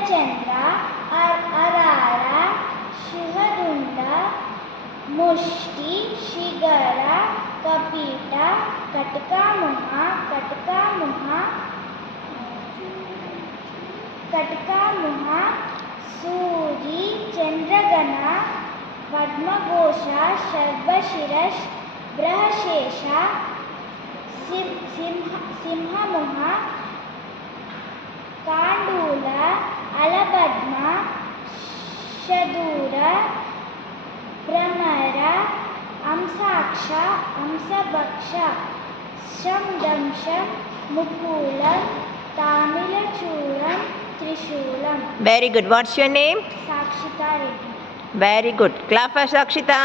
ಅರ್ಧಚಂದ್ರ ಅರಾಳ ಶಿವದುಂಡ ಮುಷ್ಟಿ ಶಿಗರ ಕಪೀಟ ಕಟಕಾಮುಹ ಸೂರಿ ಚಂದ್ರಗಣ ಪದ್ಮಘೋಷ ಶರ್ವಶಿರಸ್ ಬೃಹಶೇಷ ಸಿಂಹಮುಹ ಕಾಂಡೂಲ ಅಲಪದ್ಮ ಶದೂರ ಭ್ರಮರ ಅಂಸಾಕ್ಷ ಅಂಸಭಕ್ಷ ಶಂದಂಶಂ ಮುಕೂಲಂ ತಾಮಿಲಚೂರಂ ತ್ರಿಶೂಲಂ. Very good. What's your name? Sakshita Reddy. Very good. Clap for Sakshita.